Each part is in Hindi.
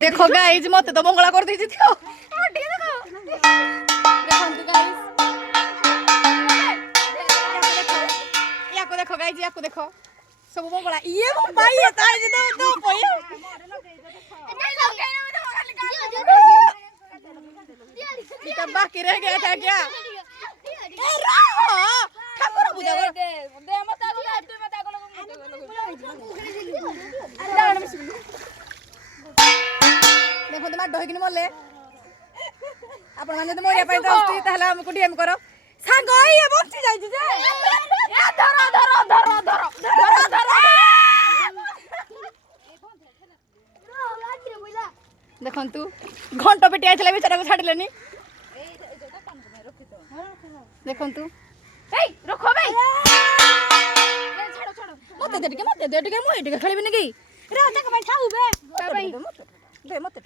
देखो गाइज मत तो मंगला कर देछि थियो देखो गाइज याको देखो गाइज याको देखो सब मंगला ये भाई है तार जे तो पई इतना बाकी रह गया था क्या ए रहो ठाकुर पूजा कर दे मत आगो तू मत आगो देखो तुम डही कि मले आपण माने तो मोरिया पई जाउती ताहला हमको डीएम करो सांग ये बंची जाई जे ए धरो धरो धरो धरो धरो धरो देखन तू घंटा पेटी आइतला बेचारा को छाडलेनी देखन तू ए रखो भाई छाड़ो छाड़ो मते दे के मो एटिके खेलिबे नि की रे तक भाई खाऊ बे भाई दे मते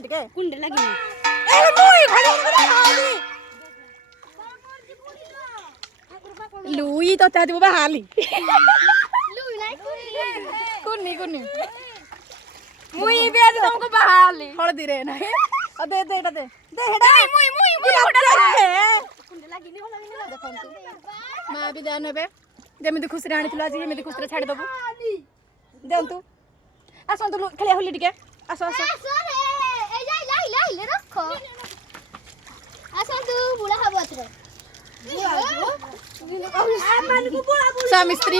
टिके कुंडे लागिनी ए मोई खाली हाली लुई तो ता देबो हाली लुई नाही कुनी कुनी मुई बे आज तुमको बहाली हळदी रे नाही अ दे दे दे हेडा मुई कुंडे लागिनी हो लागिनी देखन तू मां भी जान हेबे जेमिति खुशी राणी थिला जी हेमिति खुशी रे छाडी दबु देन तू आसन तू खेलिया होली टिके आसो आसो ए जाई लाई रखो आसन तू बुला हबत रे बुला आ मान को बुला स्वामी स्त्री